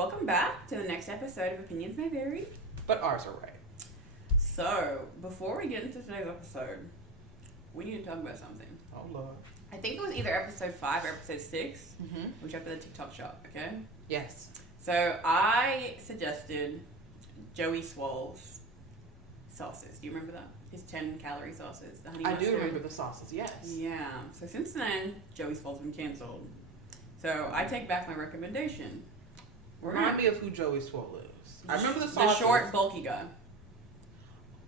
Welcome back to the next episode of Opinions May Vary. But ours are right. So, before we get into today's episode, we need to talk about something. Oh, Lord. I think it was either episode 5 or episode 6, Mm-hmm. which after the TikTok shop, okay? Yes. So, I suggested Joey Swole's sauces. Do you remember that? His 10-calorie sauces. The honey I mustard. do remember the sauces, yes. Yeah. So, since then, Joey Swole's been canceled. So, I take back my recommendation. Remind me of who Joey Swole is. I remember the sauces. The short, bulky guy.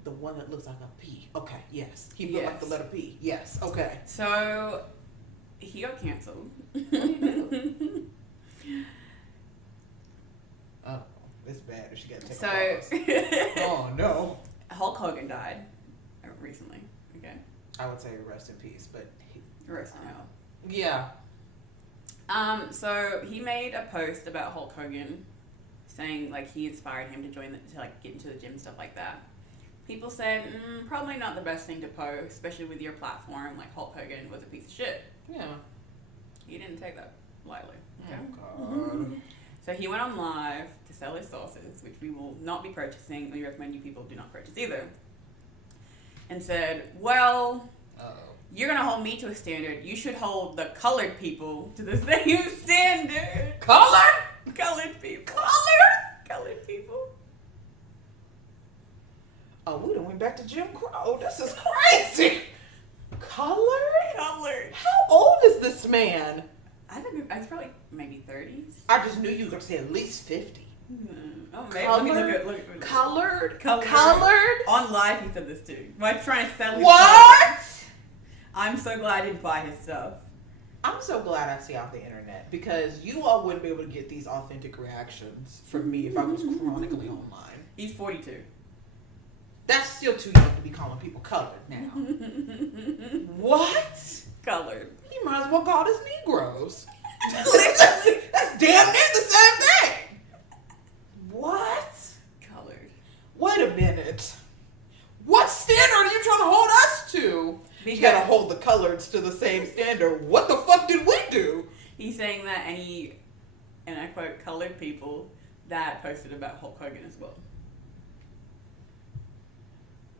The one that looks like a P. Okay, yes. He looked like the letter P. Yes, okay. So, he got canceled. What did he do? Oh, it's bad if she got to take a pause. Oh, no. Hulk Hogan died recently. Okay. I would say rest in peace, but... Rest in hell. Yeah. So he made a post about Hulk Hogan saying like he inspired him to to like get into the gym, stuff like that. People said, probably not the best thing to post, especially with your platform, like Hulk Hogan was a piece of shit. Yeah. He didn't take that lightly. Okay? Oh, God. So he went on live to sell his sauces, which we will not be purchasing. We recommend you people do not purchase either. And said, well, you're going to hold me to a standard. You should hold the colored people to the same standard. Colored? Colored people. Colored people. Oh, we done went back to Jim Crow. This is crazy. Colored? Colored. How old is this man? I think I was probably maybe 30s. I just knew you were going to say at least 50. Oh, maybe. Colored? Let me look at Colored? Colored? On live, he said this too. Like trying to sell his What? stuff. I'm so glad I didn't buy his stuff. I'm so glad I see off the internet because you all wouldn't be able to get these authentic reactions from me if I was chronically online. He's 42. That's still too young to be calling people colored now. What? Colored. You might as well call us Negroes. That's damn near the same thing. What? Colored. Wait a minute. What standard are you trying to hold us to? You gotta hold the coloreds to the same standard. What the fuck did we do? He's saying that any, and I quote, colored people that posted about Hulk Hogan as well.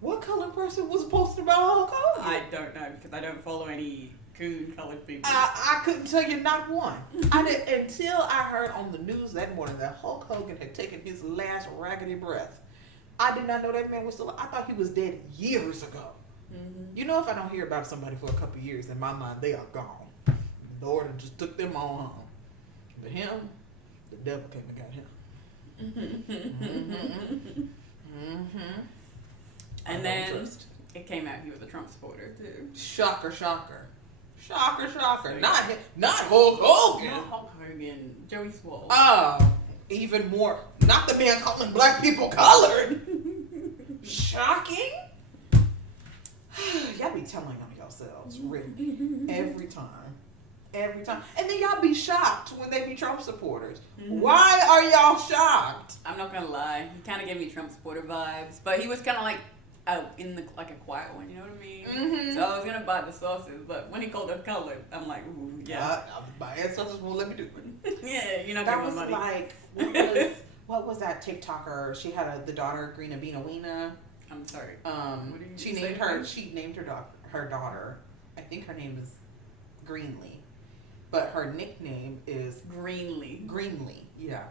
What colored person was posted about Hulk Hogan? I don't know because I don't follow any coon colored people. I couldn't tell you not one. I did until I heard on the news that morning that Hulk Hogan had taken his last raggedy breath. I did not know that man was still. I thought he was dead years ago. Mm-hmm. You know, if I don't hear about somebody for a couple of years, in my mind they are gone. The Lord just took them on home. But him, the devil came and got him. And then it came out he was a Trump supporter too. Shocker. Not him, not Hulk Hogan. Not Hulk Hogan. Joey Swole. Oh, even more. Not the man calling black people colored. Shocking. Y'all be telling on yourselves, really, every time. And then y'all be shocked when they be Trump supporters. Mm-hmm. Why are y'all shocked? I'm not gonna lie, he kind of gave me Trump supporter vibes, but he was kind of like in the like a quiet one, you know what I mean? Mm-hmm. So I was gonna buy the sauces, but when he called us colored, I'm like, ooh, yeah, My ancestors won't let me do it. yeah, you're not That giving was my money. like, what was that TikToker? She had the daughter, Green Abina Weena. I'm sorry. She named her daughter. I think her name is Greenlee, but her nickname is Greenlee. Yeah.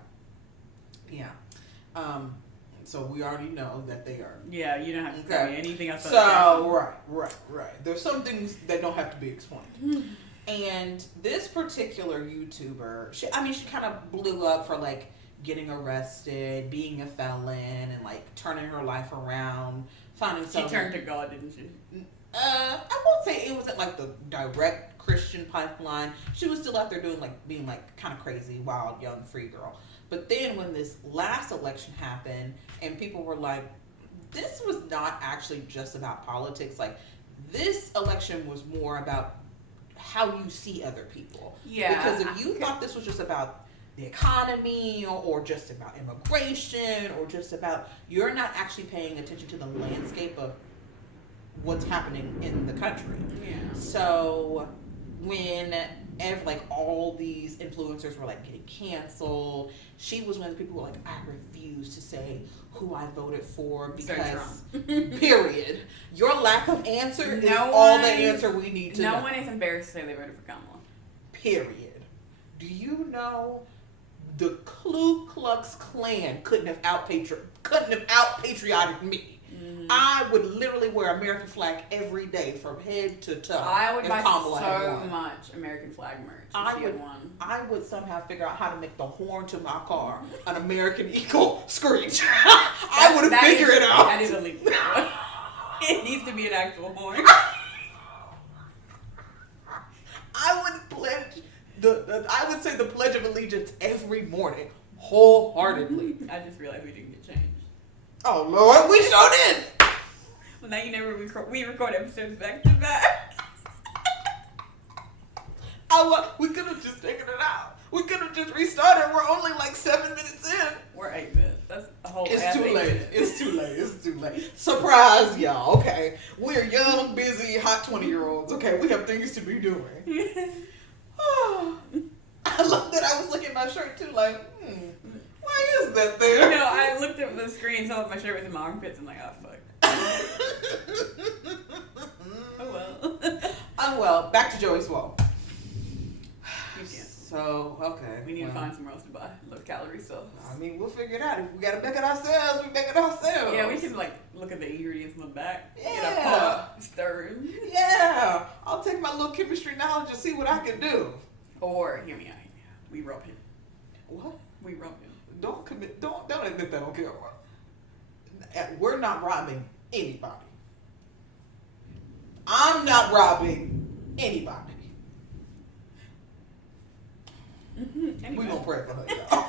So we already know that they are. Yeah, you don't have to tell me anything else. So right. There's some things that don't have to be explained. And this particular YouTuber, she kind of blew up for like getting arrested, being a felon, and like turning her life around, finding something. She turned to God, didn't she? I won't say it wasn't like the direct Christian pipeline. She was still out there being like kind of crazy, wild, young, free girl. But then when this last election happened and people were like, this was not actually just about politics. Like this election was more about how you see other people. Yeah. Because if you thought this was just about the economy or just about immigration or just about, you're not actually paying attention to the landscape of what's happening in the country. Yeah. So when like all these influencers were like getting canceled. She was one of the people who were like, I refuse to say who I voted for because period. Your lack of answer is all the answer we need to know. No one is embarrassed to say they voted for Kamala. Period. Do you know the Ku Klux Klan couldn't have out patriotic me? Mm-hmm. I would literally wear American flag every day from head to toe. I would buy so much American flag merch. I would somehow figure out how to make the horn to my car an American Eagle screech. I would figure it out. That is illegal. It needs to be an actual horn. I would pledge I would say the Pledge of Allegiance every morning, wholeheartedly. I just realized we didn't get changed. Oh Lord, we sure did. Well, now you never we record episodes back to back. We could have just taken it out. We could have just restarted. We're only like 7 minutes in. We're 8 minutes. That's a whole. It's too late. It's too late. It's too late. Surprise, y'all. Okay, we're young, busy, hot 20-year-olds. Okay, we have things to be doing. I looked at. I was looking at my shirt too, like, why is that there? No, I looked at the screen, saw my shirt was in my armpits, and like, oh fuck. Oh well. Oh well. Back to Joey's Wall. So, okay. We need to find somewhere else to buy low calorie stuff. I mean, we'll figure it out. If we gotta make it ourselves, we make it ourselves. Yeah, we should like look at the ingredients on the back. Yeah. Get a pot, stir. Yeah. I'll take my little chemistry knowledge and see what I can do. Or, hear me out. We rub him. What? We rub him. Don't admit that on camera. We're not robbing anybody. I'm not robbing anybody. Anyway. We gonna pray for her, y'all.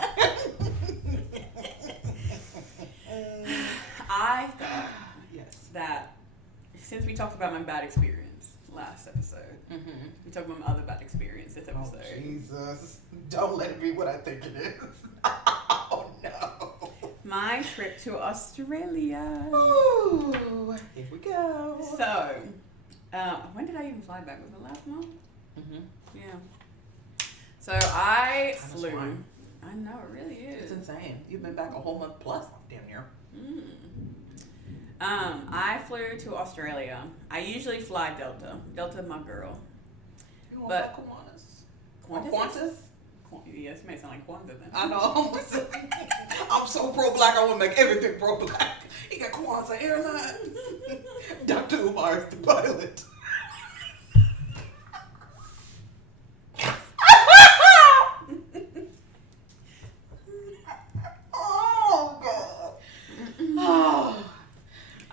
I thought that since we talked about my bad experience last episode, we talked about my other bad experience this episode. Oh, Jesus. Don't let it be what I think it is. Oh, no. My trip to Australia. Ooh, here we go. So, when did I even fly back? Was it last month? Yeah. So I flew. I know, it really is. It's insane. You've been back a whole month plus, damn near. I flew to Australia. I usually fly Delta. Delta, my girl. You want to fly Qantas? Qantas? Yes, it may sound like Kwanzaa then. I know. I'm so pro-black, I want to make everything pro-black. He got Kwanzaa Airlines. Dr. Umar is the pilot.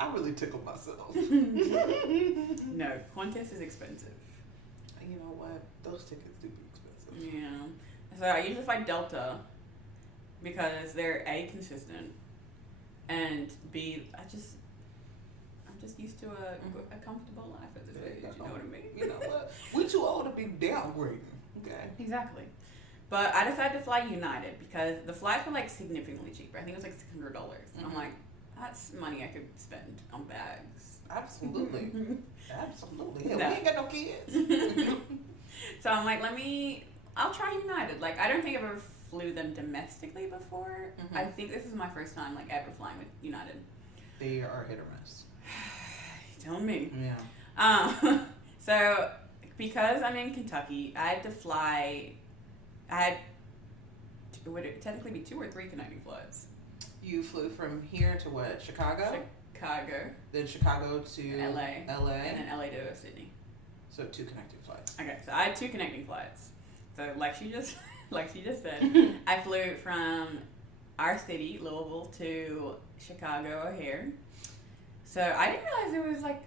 I really tickled myself. No, Qantas is expensive. You know what? Those tickets do be expensive. Yeah. So I usually fly Delta because they're A, consistent, and B, I'm just used to a comfortable life at this age. You know what I mean? You know what? We're too old to be downgrading. Okay. Exactly. But I decided to fly United because the flights were like significantly cheaper. I think it was like $600. And I'm like, that's money I could spend on bags. Absolutely. Absolutely. Yeah, no. We ain't got no kids. So I'm like, I'll try United. Like, I don't think I've ever flew them domestically before. I think this is my first time like ever flying with United. They are hit or miss. You're telling me. Yeah. So because I'm in Kentucky, I had to fly. Would it technically be 2 or 3 connecting flights? You flew from here to what? Chicago? Chicago. Then Chicago to LA. LA. And then LA to Sydney. So 2 connecting flights. Okay, so I had 2 connecting flights. So like she just said, I flew from our city, Louisville, to Chicago O'Hare. So I didn't realize there was like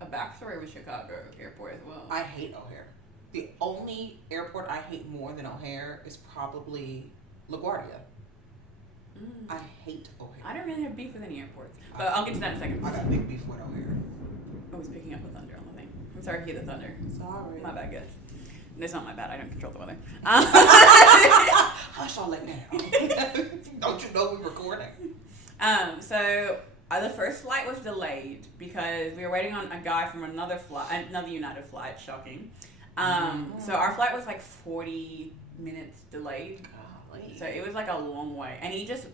a backstory with Chicago Airport as well. I hate O'Hare. The only airport I hate more than O'Hare is probably LaGuardia. I hate O'Hare. I don't really have beef with any airports, but I'll get to that in a second. I got a big beef with O'Hare. I was picking up the thunder on the thing. I'm sorry to hear the thunder. Sorry. My bad, guys. It's not my bad. I don't control the weather. Hush all that down. Don't you know we're recording? So the first flight was delayed because we were waiting on a guy from another United flight. Shocking. So our flight was like 40 minutes delayed. Golly. So it was like a long way. And he just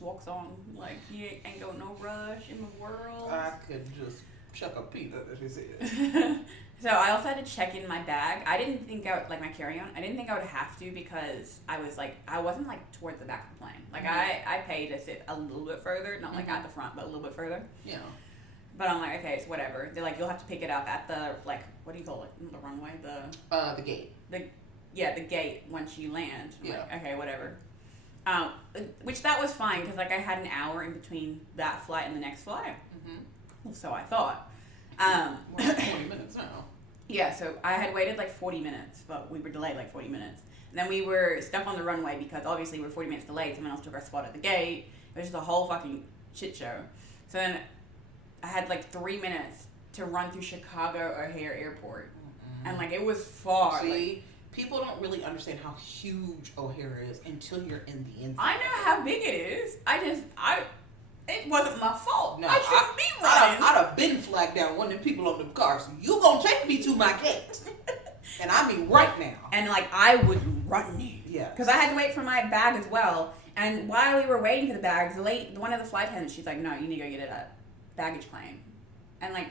walks on. Like, he ain't got no rush in the world. I could just chuck a peanut at his head. So I also had to check in my bag. I didn't think I would, like my carry-on, I didn't think I would have to because I wasn't like towards the back of the plane. Like I paid to sit a little bit further, not like at the front, but a little bit further. Yeah. But I'm like, okay, it's whatever. They're like, you'll have to pick it up at the, like, what do you call it? The runway? The gate. The gate once you land. I'm Yeah. like, okay, whatever. Which that was fine because, like, I had an hour in between that flight and the next flight. Mm-hmm. So I thought. 20 minutes now. Yeah, so I had waited like 40 minutes, but we were delayed like 40 minutes. And then we were stuck on the runway because obviously we were 40 minutes delayed. Someone else took our spot at the gate. It was just a whole fucking shit show. So then I had like 3 minutes to run through Chicago O'Hare Airport. Mm-hmm. And like it was far. See, people don't really understand how huge O'Hare is until you're in the inside. I know how big it is. It wasn't my fault. No, I shouldn't be running. I'd have been flagged down one of them people on them cars. You gonna take me to my gate. And I mean right now. And like I was running. Yeah. Because I had to wait for my bag as well. And while we were waiting for the bags, one of the flight attendants, she's like, no, you need to go get it at baggage claim. And like,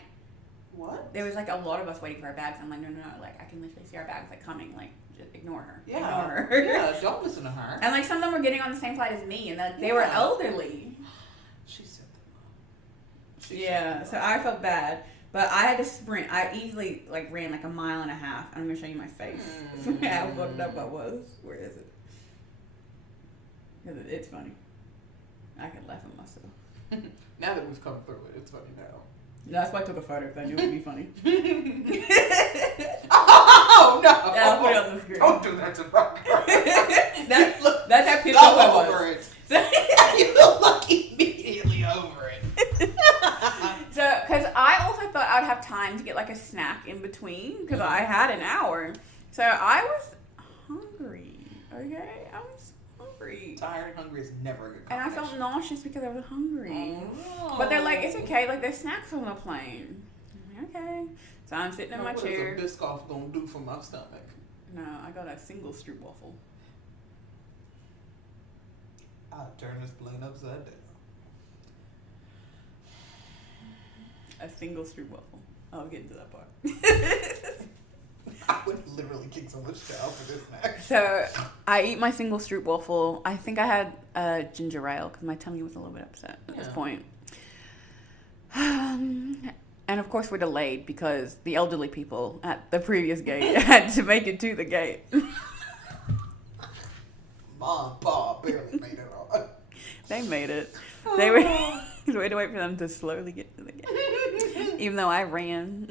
what? There was like a lot of us waiting for our bags. I'm like, no. Like, I can literally see our bags like coming. Like, just ignore her. Yeah. Ignore her. Yeah, don't listen to her. And like, some of them were getting on the same flight as me. And they were elderly. She said that. So I felt bad. But I had to sprint. I easily like ran like a mile and a half. And I'm going to show you my face. How fucked up I was. Where is it? Because it's funny. I can laugh at myself. Now that we've come through it, it's funny now. That's why I took a photo because I knew it would be funny. Oh, no. Yeah, I'll put it on the screen. Don't do that to my That's how pissed off I was. Over it. You look immediately over it. So, because I also thought I'd have time to get like a snack in between because I had an hour. So I was hungry. Okay, I was hungry. Tired and hungry is never a good And I combination. felt nauseous because I was hungry. Oh. But they're like, it's okay. Like there's snacks on the plane. I'm like, okay. So I'm sitting in my chair. What is a Biscoff gonna do for my stomach? No, I got a single stroop waffle. I'll turn this plane upside down. A single stroop waffle. I'll get into that part. I would literally kick someone's tail for this snack. So I eat my single stroop waffle. I think I had a ginger ale because my tummy was a little bit upset at this point. And of course we're delayed because the elderly people at the previous gate had to make it to the gate. Mom and Pa barely made it on. They made it. They were. We had to wait for them to slowly get to the gate. Even though I ran.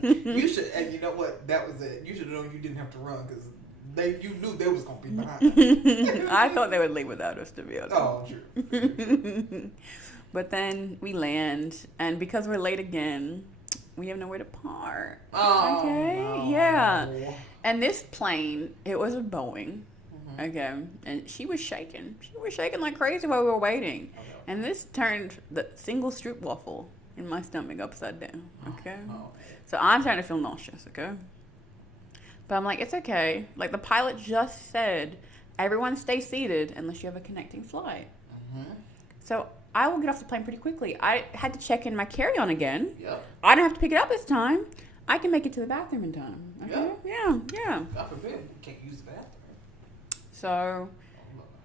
You should, and you know what? That was it. You should have known you didn't have to run because you knew they was gonna be behind. I thought they would leave without us, to be honest. Oh, sure. But then we land, and because we're late again, we have nowhere to park. Oh, okay, no. yeah. And this plane, it was a Boeing. Okay, and she was shaking. She was shaking like crazy while we were waiting. Okay. And this turned the single stroop waffle in my stomach upside down. Okay, so I'm starting to feel nauseous. Okay, but I'm like, it's okay. Like the pilot just said, everyone stay seated unless you have a connecting flight. So I will get off the plane pretty quickly. I had to check in my carry-on again. Yep. I don't have to pick it up this time. I can make it to the bathroom in time. Okay. Yeah. God forbid we can't use the bathroom. So,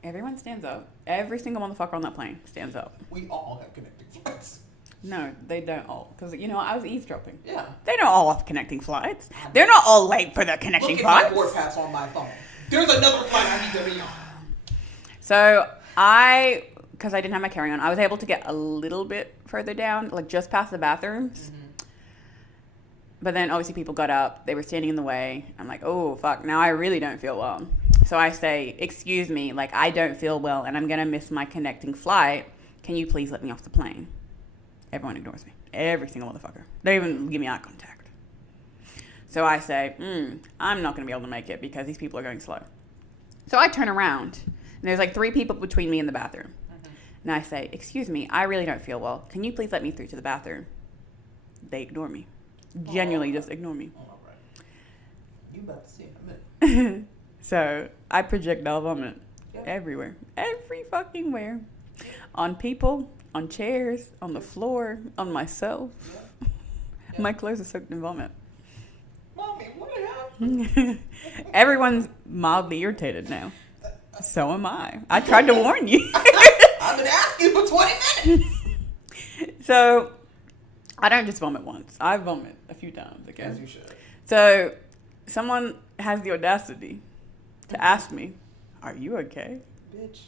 everyone stands up. Every single motherfucker on that plane stands up. We all have connecting flights. No, they don't all. Because, I was eavesdropping. Yeah. They don't all have connecting flights. They're not all late for their connecting flights. Look at my board pass on my phone. There's another flight I need to be on. So, because I didn't have my carry-on, I was able to get a little bit further down, like just past the bathrooms. But then, obviously, people got up. They were standing in the way. I'm like, oh, fuck, now I really don't feel well. So I say, excuse me, like I don't feel well and I'm going to miss my connecting flight. Can you please let me off the plane? Everyone ignores me. Every single motherfucker. They even give me eye contact. So I say, I'm not going to be able to make it because these people are going slow. So I turn around and there's like 3 people between me and the bathroom. And I say, excuse me, I really don't feel well. Can you please let me through to the bathroom? They ignore me. Genuinely just ignore me. You about to see in a minute. So I projectile vomit Yep. everywhere, every fucking where, on people, on chairs, on the floor, on myself. Yep. My clothes are soaked in vomit. Mommy, what happened? Everyone's mildly irritated now. So am I. I tried to warn you. I've been asking for 20 minutes. So I don't just vomit once. I vomit a few times. Okay. As you should. So someone has the audacity to ask me, "Are you okay?" Bitch.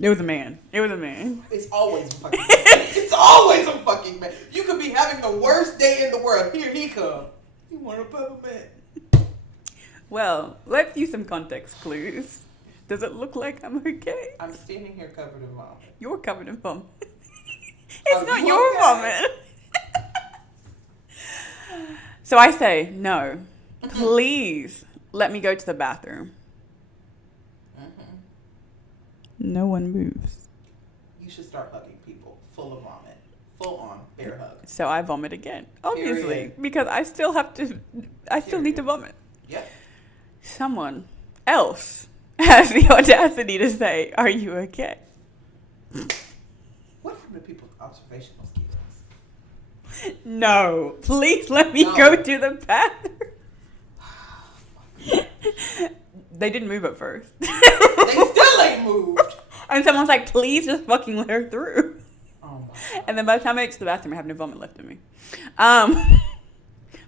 It was a man. It was a man. It's always a fucking man. It's always a fucking man. You could be having the worst day in the world. Here he come. You want a peppermint? Well, let's use some context clues. Does it look like I'm okay? I'm standing here covered in vomit. You're covered in vomit. It's Are not you your okay? vomit. So I say, no, please let me go to the bathroom. No one moves. You should start hugging people full of vomit. Full on bear hug. So I vomit again, obviously, Period. because I still need to vomit. Yep. Someone else has the audacity to say, "Are you okay?" What happened to people's observational skills? No, please let me No. go to the bathroom. They didn't move at first. They still ain't moved. And someone's like, "Please just fucking let her through." Oh my God. And then by the time I get to the bathroom, I have no vomit left in me.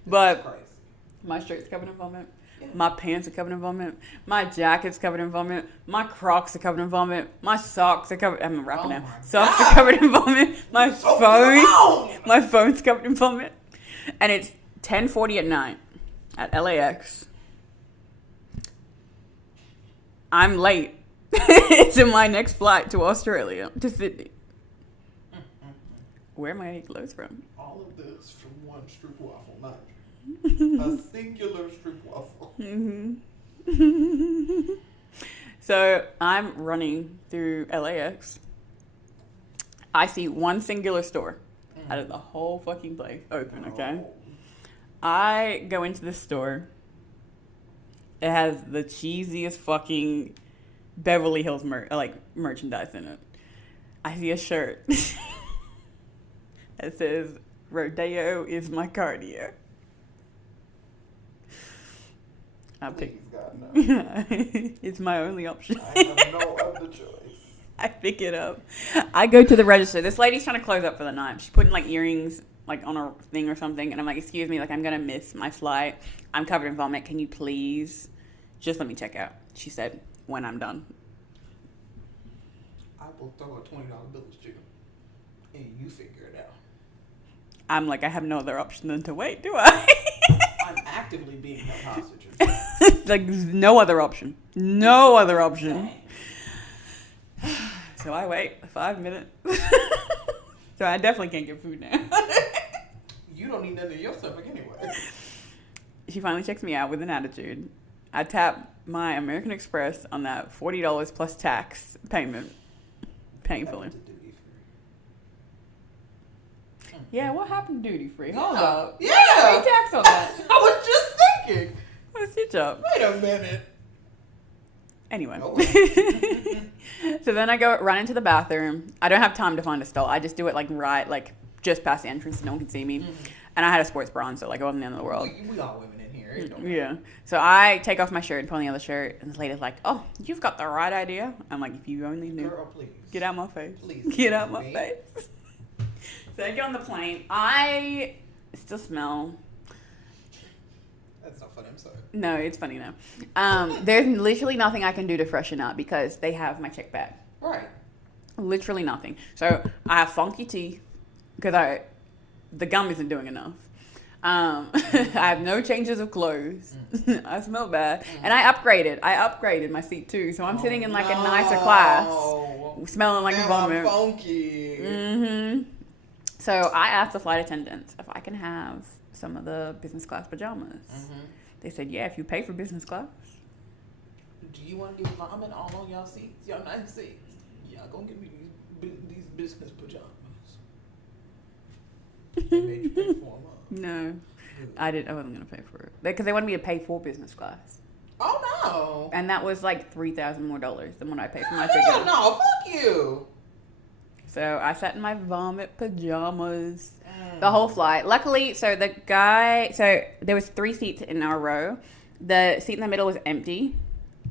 But Crazy. my shirt's covered in vomit. Yeah. My pants are covered in vomit. My jacket's covered in vomit. My Crocs are covered in vomit. My socks are covered. I'm rapping Oh now. my Socks God. are covered in vomit. My So phone. down. My phone's covered in vomit. And it's 10:40 at night at LAX. I'm late to my next flight to Australia, to Sydney. Where am I getting clothes from? All of this from one stroopwafel, not a singular stroopwafel. Mm-hmm. So I'm running through LAX. I see one singular store out of the whole fucking place open, okay? Oh. I go into this store. It has the cheesiest fucking Beverly Hills merchandise in it. I see a shirt that says, "Rodeo is my cardio." I pick. Please, God, no. It's my only option. I have no other choice. I pick it up. I go to the register. This lady's trying to close up for the night. She's putting like earrings like on a thing or something, and I'm like, "Excuse me, like I'm gonna miss my flight. I'm covered in vomit. Can you please just let me check out?" She said, "When I'm done." I will throw a $20 bill at you, and you figure it out. I'm like, I have no other option than to wait, do I? I'm actively being held hostage. Like, no other option. No other option. So I wait 5 minutes. So I definitely can't get food now. You don't need none of your stomach anyway. She finally checks me out with an attitude. I tap my American Express on that $40 plus tax payment. Painfully. Yeah, what happened to duty free? Hold up. Yeah. Pay tax on that. I was just thinking. What's your job? Wait a minute. Anyway. Oh. So then I go run into the bathroom. I don't have time to find a stall. I just do it like just past the entrance so no one can see me. Mm-hmm. And I had a sports bra on, so like it wasn't the end of the world. We all women in here. It don't matter. Yeah. So I take off my shirt and put on the other shirt, and this lady's like, "Oh, you've got the right idea." I'm like, "If you only knew." Girl, please. Get out my face. Please. Get out my Me. face. So I get on the plane. I still smell. That's not funny. I'm sorry. No, it's funny now. There's literally nothing I can do to freshen up because they have my check bag. Right. Literally nothing. So I have funky teeth because the gum isn't doing enough. I have no changes of clothes. I smell bad. And I upgraded my seat too. So I'm sitting in like a nicer class, smelling like Now vomit. I'm funky. Mm-hmm. So I asked the flight attendants if I can have some of the business class pajamas. Mm-hmm. They said, "Yeah, if you pay for business class." Do you want to get vomit all on y'all seats? Y'all nice seats. Y'all gonna give me these business pajamas. They made you pay for them. No. I wasn't gonna pay for it because they wanted me to pay for business class. Oh no! And that was like $3,000 more than what I paid for my Hell ticket. no! Fuck you! So I sat in my vomit pajamas the whole flight. Luckily, so there was 3 seats in our row. The seat in the middle was empty.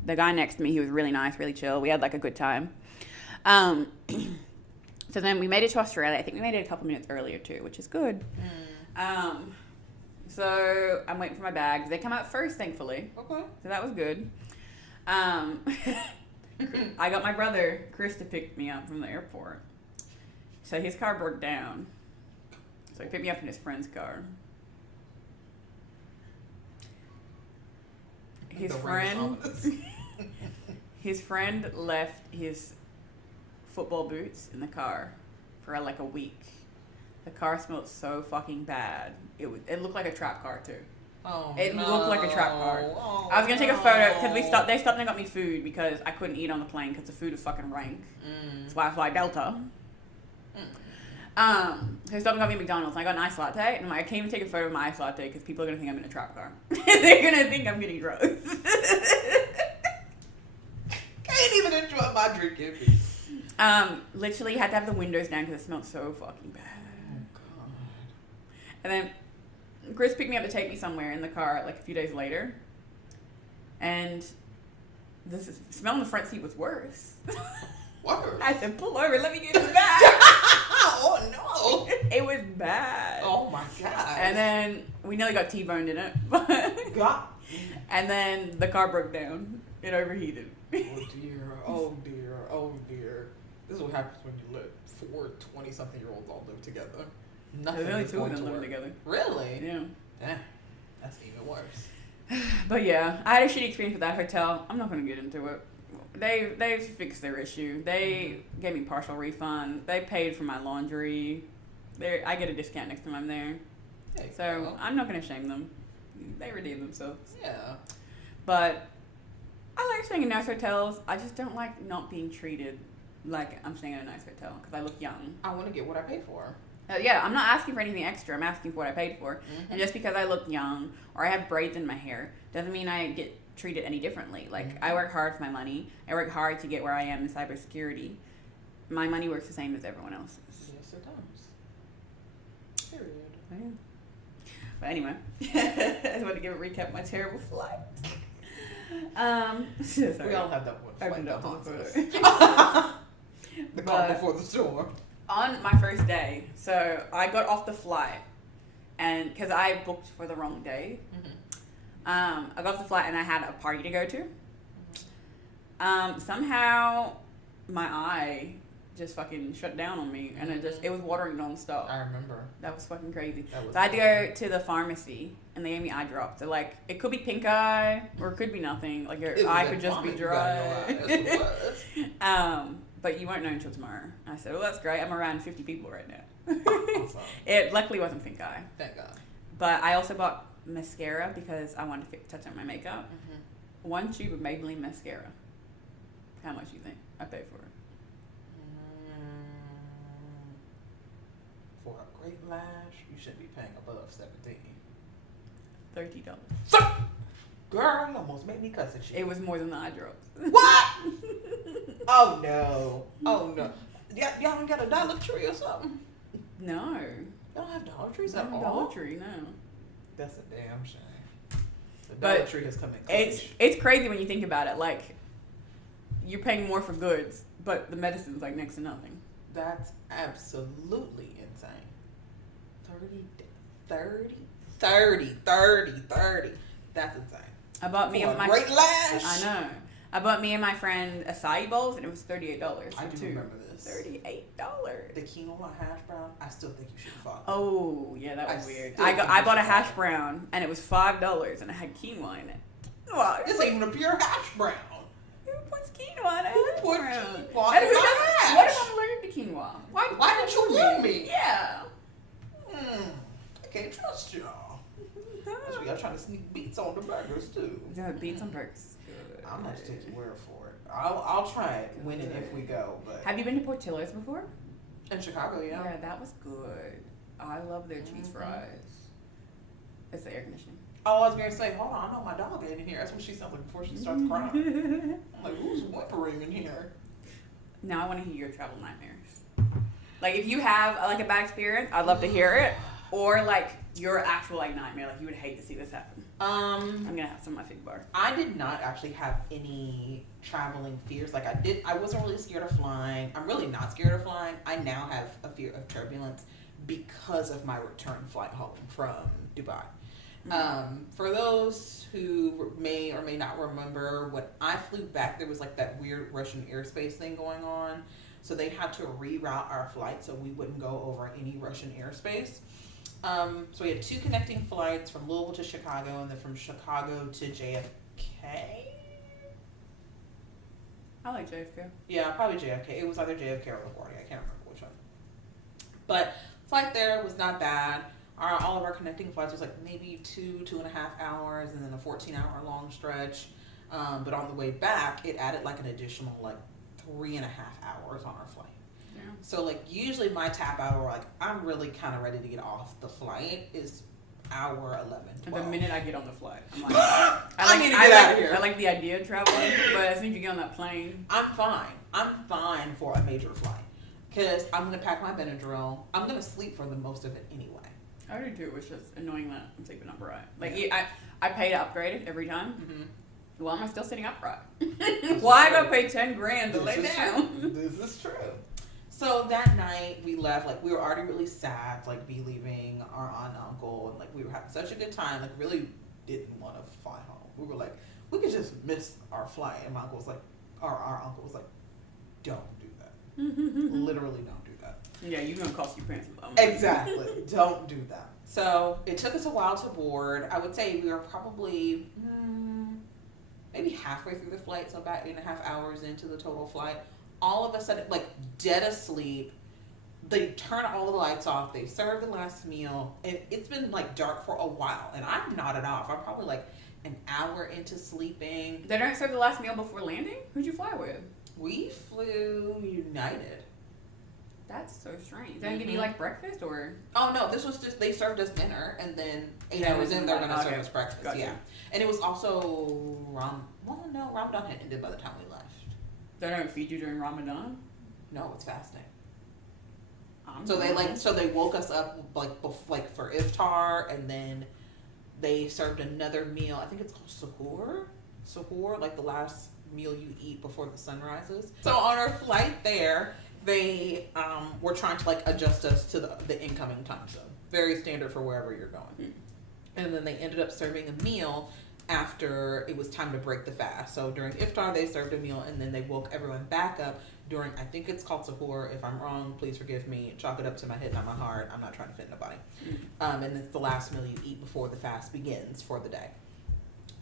The guy next to me, he was really nice, really chill. We had like a good time. So then we made it to Australia. I think we made it a couple minutes earlier too, which is good. So I'm waiting for my bags. They come out first, thankfully. Okay. So that was good. I got my brother, Chris, to pick me up from the airport. So his car broke down. So he picked me up in his friend's car. His friend left his football boots in the car for like a week. The car smelled so fucking bad. It looked like a trap car too. It looked like a trap car. I was gonna take a photo because they stopped and got me food because I couldn't eat on the plane because the food was fucking rank. That's why I fly Delta. So they stopped and got me McDonald's. And I got an iced latte, and I'm like, I can't even take a photo of my iced latte because people are gonna think I'm in a trap car. They're gonna think I'm getting drugs. Can't even enjoy my drink in peace. Literally had to have the windows down because it smelled so fucking bad. Oh god. And then Chris picked me up to take me somewhere in the car like a few days later, and the smell in the front seat was worse. Worse? I said, pull over, let me get in the back. Oh no. It was bad. Oh my god. And then we nearly got T-boned in it. God. And then the car broke down. It overheated. Oh dear, oh dear, oh dear. This is what happens when you let 4 20-something-year-olds all live together. Nothing. There's only is 2 of going them to living work. together. Really? Yeah. Damn. That's even worse. But yeah, I had a shitty experience with that hotel. I'm not going to get into it. They've fixed their issue. They gave me partial refund. They paid for my laundry. I get a discount next time I'm there. So I'm not going to shame them. They redeem themselves. Yeah. But I like staying in nice hotels. I just don't like not being treated like I'm staying in a nice hotel because I look young. I want to get what I pay for. Yeah, I'm not asking for anything extra. I'm asking for what I paid for. Mm-hmm. And just because I look young or I have braids in my hair doesn't mean I get treated any differently. Like, I work hard for my money. I work hard to get where I am in cybersecurity. My money works the same as everyone else's. Yes, it does. Period. Oh, yeah. But anyway, I just wanted to give a recap of my terrible flight. Sorry. We all have that one flight Opened that up haunts on the us. photo. The calm before the storm. On my first day, so I got off the flight, and because I booked for the wrong day, I got off the flight and I had a party to go to. Somehow my eye just fucking shut down on me, and it was watering nonstop. I remember. That was fucking crazy. That was So I had to go to the pharmacy, and they gave me eye drops. They're like, it could be pink eye, or it could be nothing. Like, your eye could just be dry. But you won't know until tomorrow. I said, well, that's great. I'm around 50 people right now. Awesome. It luckily wasn't pink eye. Thank God. But I also bought mascara because I wanted to touch up my makeup. 1 tube of Maybelline mascara. How much do you think I paid for it? For a great lash, you should be paying above $17. $30. Girl, you almost made me cuss at you. It was more than the eye drops. What? Oh no. Oh no. Y'all don't got a Dollar Tree or something? No. Y'all don't have Dollar Trees at all? Dollar Tree, no. That's a damn shame. The But Dollar Tree has come in clutch. It's crazy when you think about it. Like, you're paying more for goods, but the medicine's like next to nothing. That's absolutely insane. 30. That's insane. I bought me and my great lash. I know. I bought me and my friend acai bowls, and it was $38. I do remember this. $38. The quinoa hash brown. I still think you should fuck. Oh yeah, that was weird. still I think bought a you should hash fuck. brown, and it was $5, and it had quinoa in it. Quinoa. It's not even a pure hash brown. Who puts quinoa in a hash put brown? quinoa And in who my doesn't? hash? What if I'm allergic to quinoa? Why did you warn me? Yeah. I can't trust y'all. Y'all trying to sneak beats on the burgers too. Yeah, beats on burgers is good. I'm not taking your word for it. I'll try it when and if we go. But Have you been to Portillo's before? in Chicago, yeah. Yeah, that was good. I love their cheese fries. It's the air conditioning. Oh, I was going to say, hold on, I know my dog ain't in here. That's what she sounds like before she starts crying. I'm like, who's whimpering in here? Now I want to hear your travel nightmares. Like, if you have like a bad experience, I'd love to hear it. Or like your actual like nightmare, like you would hate to see this happen. I'm gonna have some of my fig bar. I did not actually have any traveling fears. Like I wasn't really scared of flying. I'm really not scared of flying. I now have a fear of turbulence because of my return flight home from Dubai. For those who may or may not remember, when I flew back, there was like that weird Russian airspace thing going on. So they had to reroute our flight so we wouldn't go over any Russian airspace. So we had 2 connecting flights from Louisville to Chicago and then from Chicago to JFK. I like JFK. Yeah, probably JFK. It was either JFK or LaGuardia. I can't remember which one. But flight there was not bad. All of our connecting flights was like maybe 2.5 hours, and then a 14-hour long stretch. But on the way back, it added like an additional like 3.5 hours on our flight. Yeah. So like usually my tap out, or like I'm really kind of ready to get off the flight, is hour 11, 12. The minute I get on the flight, I'm like, I need to get out of here. I like the idea of traveling, but as soon as you get on that plane, I'm fine. I'm fine for a major flight because I'm gonna pack my Benadryl. I'm gonna sleep for the most of it anyway. I already do. It's just annoying that I'm sleeping upright. Like I pay to upgrade it every time. Mm-hmm. Why am I still sitting upright? Why I gotta pay $10,000 to lay down? This is true. So that night we left, like we were already really sad, like be leaving our aunt and uncle, and like we were having such a good time, like really didn't want to fly home. We were like, we could just miss our flight, and my uncle was like, our uncle was like, don't do that. Literally don't do that. Yeah, you're gonna cost your parents a lot. Exactly. Don't do that. So it took us a while to board. I would say we were probably maybe halfway through the flight, so about 8.5 hours into the total flight. All of a sudden, like dead asleep, they turn all the lights off, they serve the last meal, and it's been like dark for a while, and I'm nodded off. I'm probably like an hour into sleeping. They don't serve the last meal before landing? Who'd you fly with? We flew United. That's so strange. They didn't give you like breakfast or? Oh no, this was just, they served us dinner, and then 8 hours in they're gonna serve us breakfast. Gotcha. Yeah. And it was also Ramadan had ended by the time we left. They don't feed you during Ramadan? No, it's fasting. So they woke us up like for iftar, and then they served another meal. I think it's called suhoor, like the last meal you eat before the sun rises. So on our flight there, they were trying to like adjust us to the incoming time zone. Very standard for wherever you're going. And then they ended up serving a meal after it was time to break the fast. So during iftar, they served a meal, and then they woke everyone back up during, I think it's called suhoor. If I'm wrong, please forgive me. Chalk it up to my head, not my heart. I'm not trying to offend nobody. And it's the last meal you eat before the fast begins for the day.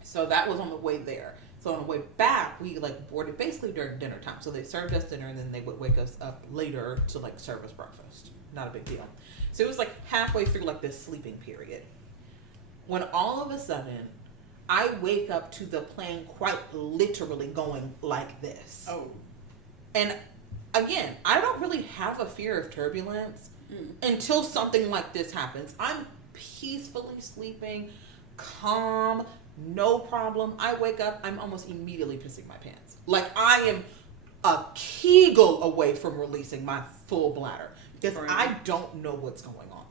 So that was on the way there. So on the way back, we like boarded basically during dinner time. So they served us dinner, and then they would wake us up later to like serve us breakfast. Not a big deal. So it was like halfway through like this sleeping period, when all of a sudden I wake up to the plane quite literally going like this. Oh. And again, I don't really have a fear of turbulence until something like this happens. I'm peacefully sleeping, calm, no problem. I wake up, I'm almost immediately pissing my pants. Like I am a kegel away from releasing my full bladder because I don't know what's going on.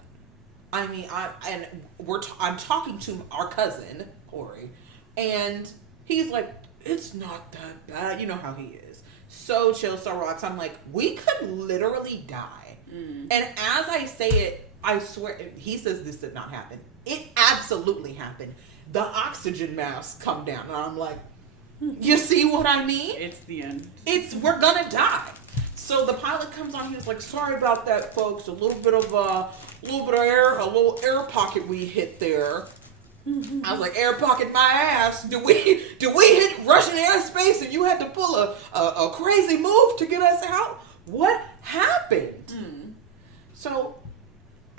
I mean, I'm talking to our cousin, Corey, and he's like, it's not that bad. You know how he is. So chill, so relaxed. I'm like, we could literally die. And as I say it, I swear, he says this did not happen. It absolutely happened. The oxygen masks come down, and I'm like, you see what I mean? It's the end. We're gonna die. So the pilot comes on. He was like, "Sorry about that, folks. A little bit of air, a little air pocket we hit there." I was like, "Air pocket my ass. Do we hit Russian airspace and you had to pull a crazy move to get us out? What happened?" So,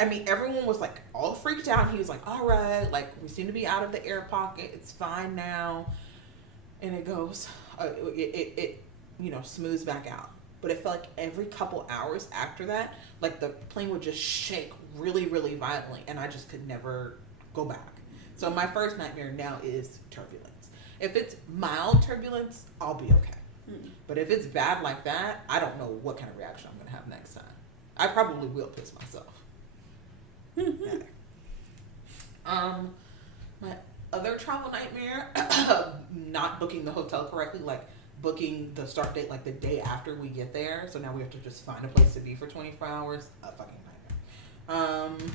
I mean, everyone was like all freaked out. He was like, "All right, like we seem to be out of the air pocket. It's fine now." And it goes, it smooths back out. But it felt like every couple hours after that, like the plane would just shake really, really violently, and I just could never go back. So my first nightmare now is turbulence. If it's mild turbulence, I'll be okay. But if it's bad like that, I don't know what kind of reaction I'm going to have next time. I probably will piss myself. My other travel nightmare, not booking the hotel correctly, like booking the start date like the day after we get there. So now we have to just find a place to be for 24 hours. A fucking nightmare.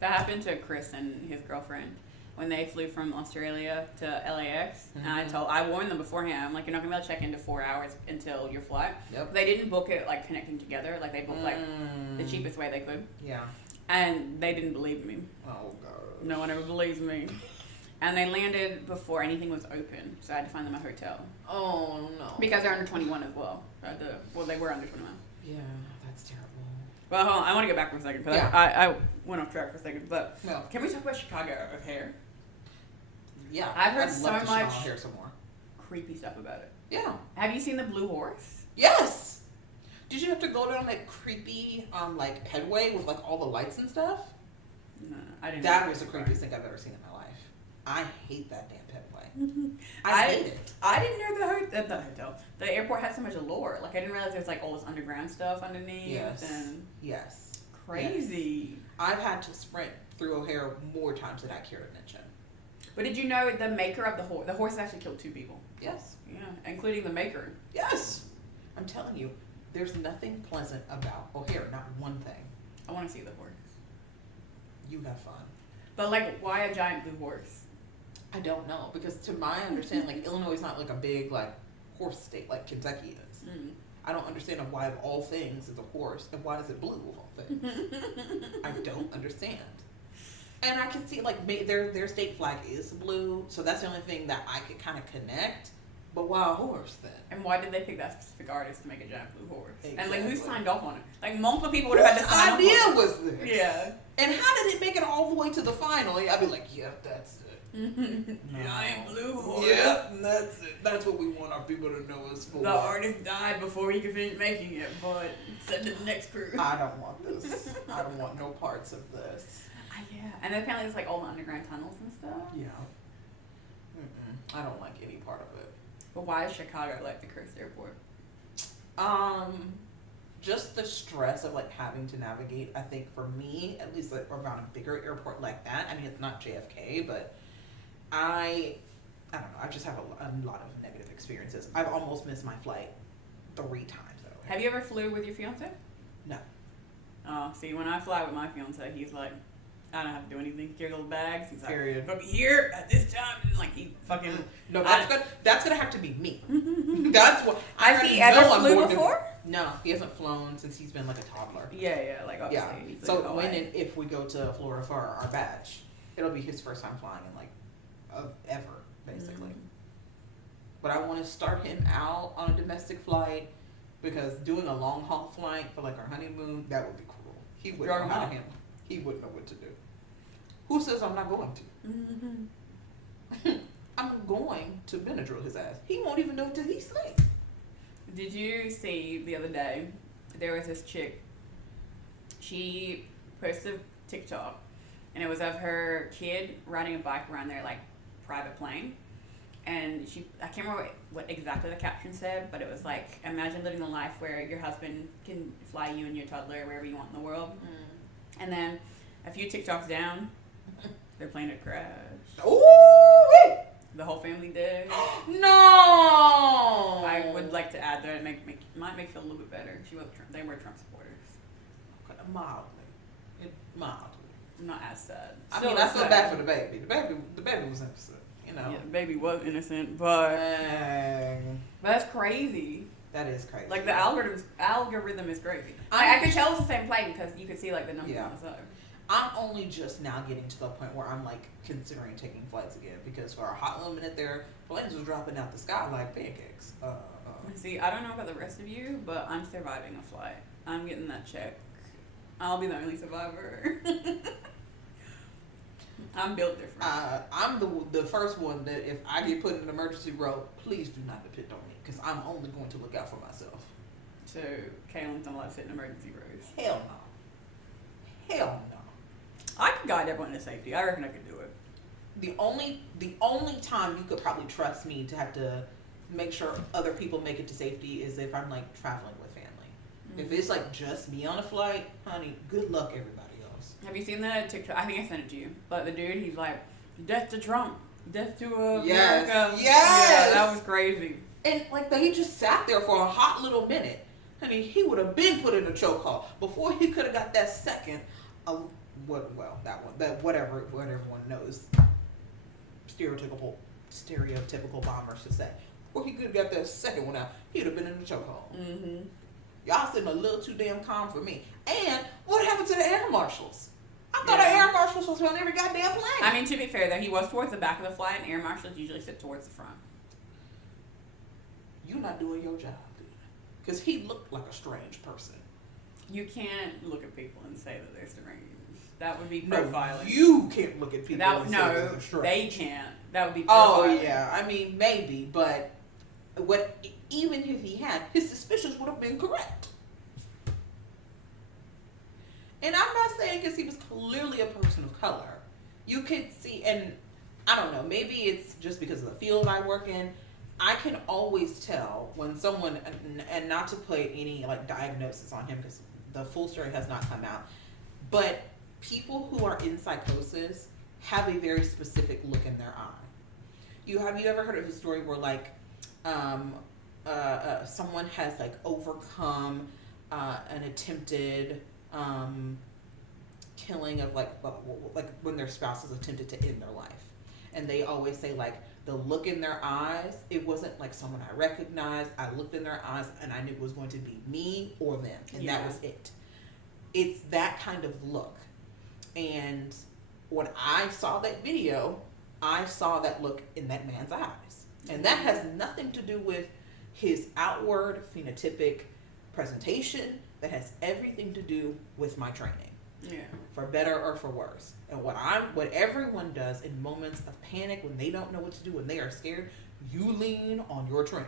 That happened to Chris and his girlfriend when they flew from Australia to LAX. And I warned them beforehand. I'm like, you're not gonna be able to check into 4 hours until your flight. Yep. They didn't book it like connecting together. Like they booked like the cheapest way they could. Yeah. And they didn't believe me. Oh god. No one ever believes me. And they landed before anything was open, so I had to find them a hotel. Oh no. Because they're under 21 as well. Well, they were under 21. Yeah, that's terrible. Well, hold on. I want to get back for a second because Yeah. I went off track for a second. But No. can we talk about Chicago of hair? Yeah. I've heard I'd so love to much smell hair some more. creepy stuff about it. Yeah. Have you seen the Blue Horse? Yes. Did you have to go down that creepy like headway with like all the lights and stuff? No, I didn't. That know was the before. creepiest thing I've ever seen in my life. I hate that damn headway. I hate it. I didn't know the airport had so much lore. Like I didn't realize there's like all this underground stuff underneath. Yes. And Yes. crazy. Yes. I've had to sprint through O'Hare more times than I care to mention. But did you know the maker of the horse actually killed 2 people? Yes. Yeah, including the maker. Yes. I'm telling you, there's nothing pleasant about O'Hare. Not one thing. I want to see the horse. You have fun. But like, why a giant blue horse? I don't know, because to my understanding, like Illinois is not like a big like horse state like Kentucky is. I don't understand why of all things is a horse and why is it blue of all things. I don't understand. And I can see like their state flag is blue, so that's the only thing that I could kind of connect. But why a horse then? And why did they pick that specific artist to make a giant blue horse? Exactly. And like, who signed off on it? Like, multiple people would have had to sign off on it. Whose idea was this? Yeah. And how did it make it all the way to the final? I'd be like, yeah, that's it. Giant blue horse. Yeah, that's it. That's what we want our people to know us for. The artist died before he could finish making it, but send to the next crew. I don't want this. I don't want no parts of this. Yeah. And then apparently it's like all the underground tunnels and stuff. Yeah. I don't like any part of it. But why is Chicago like the cursed airport? Just the stress of like having to navigate. I think for me, at least like around a bigger airport like that. I mean, it's not JFK, but I don't know. I just have a lot of negative experiences. I've almost missed my flight 3 times. Have you ever flew with your fiance? No. Oh, see, when I fly with my fiance, he's like, I don't have to do anything. Here's all the bags. He's like, Period. Gonna be here at this time. And like he fucking. No, that's gonna have to be me. That's what. Has he ever flew before? No, he hasn't flown since he's been like a toddler. Yeah, like obviously. Yeah. He's So like, when and if we go to Florida for our badge, it'll be his first time flying in like ever, basically. But I want to start him out on a domestic flight because doing a long haul flight for like our honeymoon, that would be cruel. He wouldn't know how to handle. He wouldn't know what to do. Who says I'm not going to? I'm going to Benadryl his ass. He won't even know until he sleeps. Did you see the other day, there was this chick, she posted a TikTok, and it was of her kid riding a bike around their, like, private plane, and I can't remember what exactly the caption said, but it was like, imagine living a life where your husband can fly you and your toddler wherever you want in the world, and then a few TikToks down, their plane had crashed. Ooh! The whole family did. No! I would like to add that it might make you feel a little bit better. They were Trump supporters. Mildly. I'm not as sad. I Still mean, I feel sad. bad for the baby. The baby was innocent, you know. Yeah, the baby was innocent, but Dang. that's crazy. That is crazy. Like the algorithm is crazy. I could tell it was the same plane because you could see like the numbers on the side. I'm only just now getting to the point where I'm like considering taking flights again because for a hot little minute there, planes was dropping out the sky like pancakes. See, I don't know about the rest of you, but I'm surviving a flight. I'm getting that check. I'll be the only survivor. I'm built different. I'm the first one that if I get put in an emergency row, please do not depend on me because I'm only going to look out for myself. So, Kaylin's not allowed to sit in emergency rows. Hell no. I could guide everyone to safety. I reckon I could do it. The only time you could probably trust me to have to make sure other people make it to safety is if I'm like traveling with family. If it's like just me on a flight, honey, good luck everybody else. Have you seen the TikTok? I think I sent it to you. But the dude, he's like, death to Trump, death to America. Yes. Yeah, that was crazy. And like they just sat there for a hot little minute. Honey, he would have been put in a chokehold before he could have got that second. That whatever everyone knows. Stereotypical bombers should say. Before he could have got that second one out, he'd have been in the chokehold. Mm-hmm. Y'all sitting a little too damn calm for me. And what happened to the air marshals? I thought the air marshals was on every goddamn plane. I mean, to be fair, though, he was towards the back of the flight, and air marshals usually sit towards the front. You're not doing your job, dude. Because he looked like a strange person. You can't look at people and say that they're strange. That would be profiling. No, you can't look at people and say they're strange. They can't. That would be profiling. Oh, yeah. I mean, maybe, but even if he had, his suspicions would have been correct. And I'm not saying because he was clearly a person of color. You could see, and I don't know, maybe it's just because of the field I work in, I can always tell when someone, and not to put any like diagnosis on him because the full story has not come out, but people who are in psychosis have a very specific look in their eye. Have you ever heard of a story where like someone has like overcome an attempted killing of like when their spouse has attempted to end their life, and they always say like the look in their eyes, it wasn't like someone I recognized. I looked in their eyes and I knew it was going to be me or them, and that was it. It's that kind of look. And when I saw that video, I saw that look in that man's eyes. And that has nothing to do with his outward phenotypic presentation. That has everything to do with my training. Yeah. For better or for worse. And what everyone does in moments of panic when they don't know what to do, when they are scared, you lean on your training.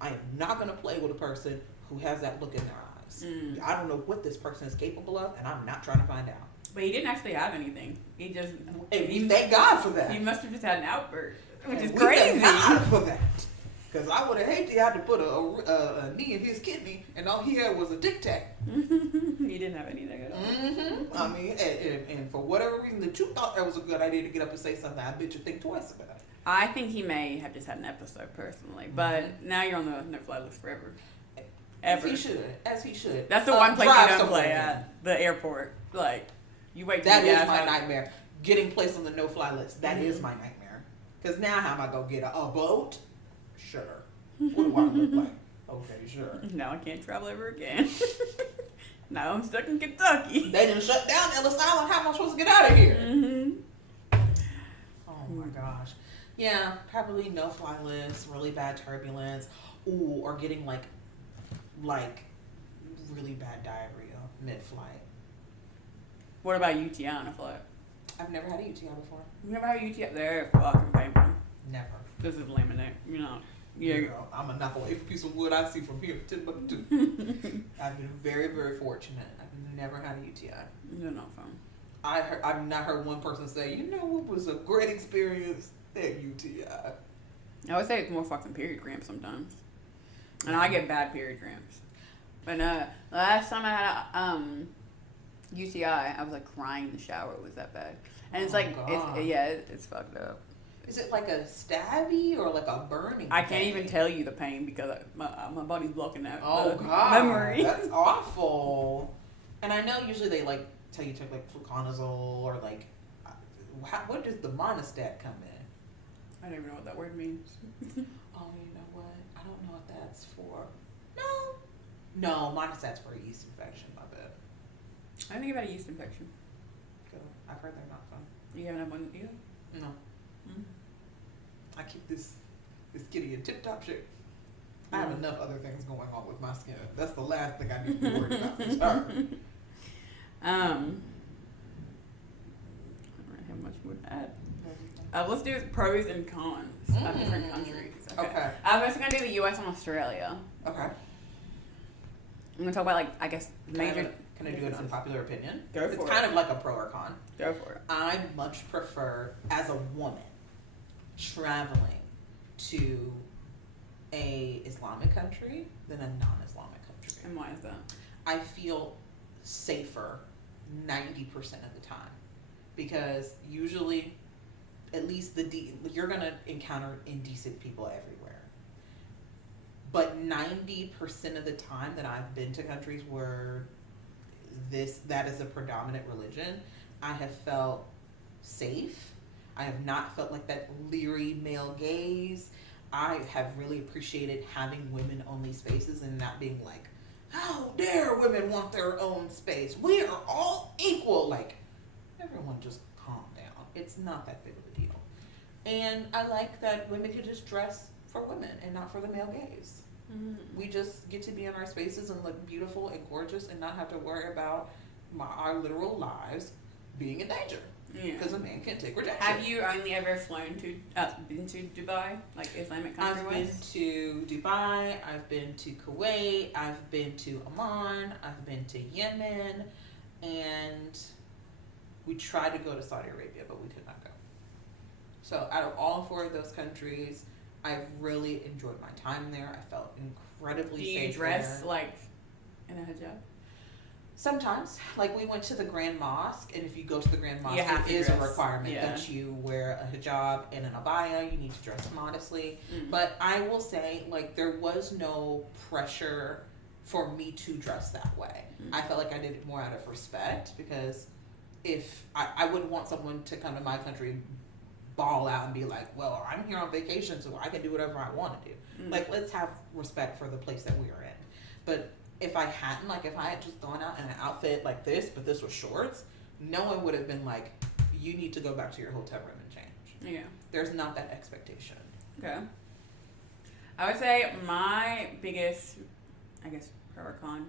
I am not going to play with a person who has that look in their eyes. I don't know what this person is capable of, and I'm not trying to find out. But he didn't actually have anything. He just... thank God for that. He must have just had an outburst, which is Thank crazy. God for that. Because I would have hated to have to put a knee in his kidney, and all he had was a Tic Tac. He didn't have anything at all. Mm-hmm. I mean, and for whatever reason that you thought that was a good idea to get up and say something, I bet you think twice about it. I think he may have just had an episode personally, but now you're on the no-fly list forever. Ever. As he should. That's the one place you don't play at, the airport. Like, you wait till that is my nightmare. Getting placed on the no-fly list. That is my nightmare. Because now how am I going to get a boat? Sure. What do I look like? Okay, sure. Now I can't travel ever again. Now I'm stuck in Kentucky. They didn't shut down Ellis Island. How am I supposed to get out of here? Oh my gosh. Yeah, probably no-fly list, really bad turbulence, or getting like really bad diarrhea mid-flight. What about UTI on a flight? I've never had a UTI before. You never had a UTI? They're fucking painful. Never. This is laminate. You know. Yeah. Girl, I'm gonna knock away a piece of wood I see from here to Timbuktu. I've been very, very fortunate. I've never had a UTI. They're not fun. I've not heard one person say, you know what was a great experience at UTI. I would say it's more fucking period cramps sometimes. And I get bad period cramps. But last time I had a UTI, I was like crying in the shower. It was that bad. And it's like, it's fucked up. Is it like a stabby or like a burning I can't even tell you the pain because my body's blocking out memory. That's awful. And I know usually they like tell you to take like fluconazole or like, what does the monostat come in? I don't even know what that word means. Oh, you know what? I don't know what that's for. No, monostat's for a yeast infection, my bad. I think about a yeast infection. Good. I've heard they're not fun. You haven't had one either? No. Mm-hmm. I keep this kitty in tip-top shape. I have enough other things going on with my skin. That's the last thing I need to be worried about. Sorry. I don't really have much more to add. Let's do pros and cons of different countries. Okay. I was going to do the U.S. and Australia. Okay. I'm going to talk about, like, I guess, major... Can I do an unpopular opinion? Go for it. It's kind of like a pro or con. Go for it. I much prefer, as a woman, traveling to a Islamic country than a non-Islamic country. And why is that? I feel safer 90% of the time, because usually, at least you're gonna encounter indecent people everywhere. But 90% of the time that I've been to countries where that is a predominant religion, I have felt safe. I have not felt like that leery male gaze. I have really appreciated having women-only spaces and not being like, how dare women want their own space? We are all equal. Like, everyone just calm down. It's not that big of a deal. And I like that women can just dress for women and not for the male gaze. Mm-hmm. We just get to be in our spaces and look beautiful and gorgeous and not have to worry about our literal lives being in danger. Because a man can take rejection. Have you only ever been to Dubai, like Islamic country? I've been to Dubai, I've been to Kuwait, I've been to Oman, I've been to Yemen, and we tried to go to Saudi Arabia, but we could not go. So out of all 4 of those countries, I've really enjoyed my time there. I felt incredibly safe. Do you dress like in a hijab? Sometimes. Like, we went to the Grand Mosque, and if you go to the Grand Mosque, it is a requirement that you wear a hijab and an abaya. You need to dress modestly. Mm-hmm. But I will say, like, there was no pressure for me to dress that way. Mm-hmm. I felt like I did it more out of respect, because if I wouldn't want someone to come to my country, ball out and be like, well, I'm here on vacation, so I can do whatever I want to do. Mm-hmm. Like, let's have respect for the place that we are in. But if I hadn't, like, if I had just gone out in an outfit like this, but this was shorts, no one would have been like, you need to go back to your hotel room and change. Yeah. There's not that expectation. Okay. I would say my biggest, I guess, pro or con,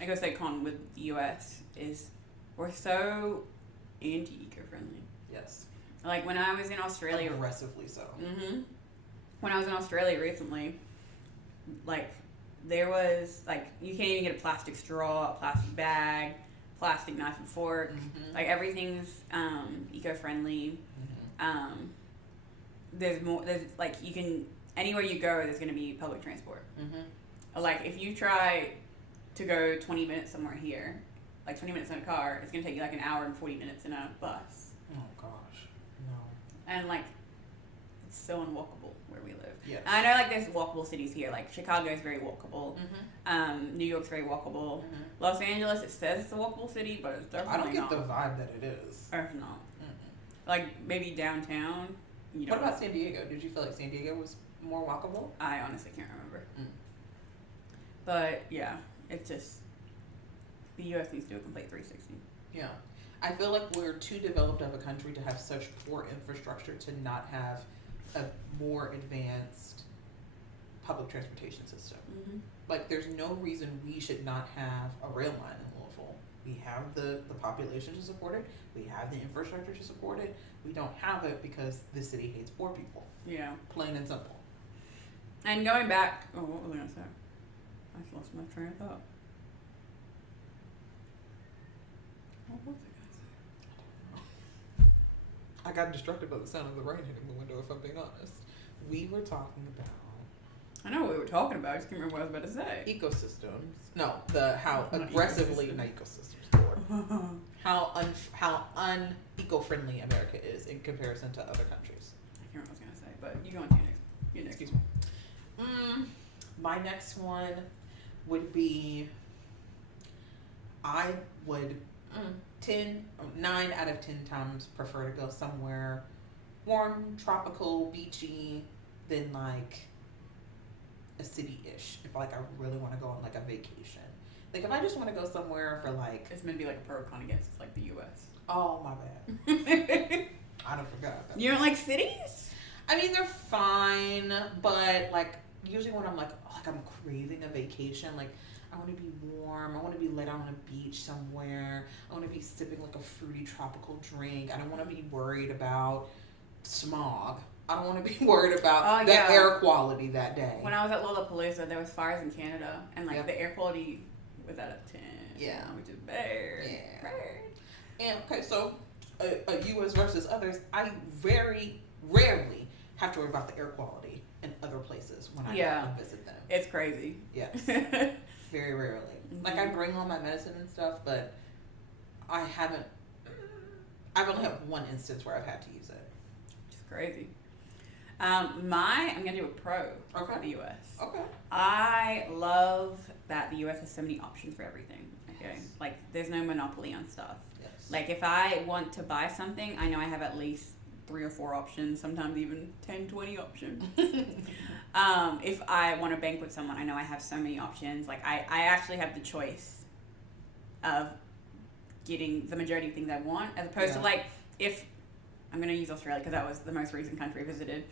I guess say con with the U.S. is we're so anti-eco-friendly. Yes. Like, when I was in Australia. Aggressively so. Mm-hmm. When I was in Australia recently, like, there was, like, you can't even get a plastic straw, a plastic bag, plastic knife and fork. Mm-hmm. Like, everything's eco-friendly. Mm-hmm. There's, like, you can, anywhere you go, there's going to be public transport. Mm-hmm. Like, if you try to go 20 minutes somewhere here, like 20 minutes in a car, it's going to take you, like, an hour and 40 minutes in a bus. Oh, gosh. No. And, like, it's so unwalkable where we live. Yes. I know, like, there's walkable cities here. Like, Chicago is very walkable. Mm-hmm. New York's very walkable. Mm-hmm. Los Angeles, it says it's a walkable city, but it's definitely not. I don't get the vibe that it is. Or it's not. Mm-hmm. Like, maybe downtown. What about San Diego? Did you feel like San Diego was more walkable? I honestly can't remember. Mm. But, yeah, it's just, the U.S. needs to do a complete 360. Yeah. I feel like we're too developed of a country to have such poor infrastructure to not have a more advanced public transportation system. Mm-hmm. Like, there's no reason we should not have a rail line in Louisville. We have the population to support it. We have the infrastructure to support it. We don't have it because the city hates poor people. Yeah. Plain and simple. And going back, what was I going to say? I just lost my train of thought. What was I? I got distracted by the sound of the rain hitting the window, if I'm being honest. We were talking about... I know what we were talking about. I just can't remember what I was about to say. Ecosystems. No, how aggressively... Not ecosystems, Lord. How un-eco-friendly America is in comparison to other countries. I can't remember what I was going to say, but you go on to your next. Excuse me. My next one would be... I would... 9 out of 10 times prefer to go somewhere warm, tropical, beachy than like a city-ish. If like I really want to go on like a vacation. Like if I just want to go somewhere for like... It's meant to be like a pro or con against like the U.S. Oh, my bad. I don't forgot. You don't like cities? I mean, they're fine, but like usually when I'm like I'm craving a vacation, like I want to be warm. I want to be laid out on a beach somewhere. I want to be sipping like a fruity tropical drink. I don't want to be worried about smog. I don't want to be worried about air quality that day. When I was at Lollapalooza, there was fires in Canada, and like the air quality without a 10. Yeah. Which is bad. Yeah. Bad. And okay, so U.S. versus others, I very rarely have to worry about the air quality in other places when I go and visit them. It's crazy. Yes. Very rarely. Like, I bring all my medicine and stuff, but I've only had one instance where I've had to use it. Which is crazy. I'm going to do a pro for the U.S. Okay. I love that the U.S. has so many options for everything. Okay. Yes. Like, there's no monopoly on stuff. Yes. Like, if I want to buy something, I know I have at least 3 or 4 options, sometimes even 10, 20 options. If I want to bank with someone, I know I have so many options. Like, I actually have the choice of getting the majority of things I want, as opposed to, like, if I'm going to use Australia because that was the most recent country I visited.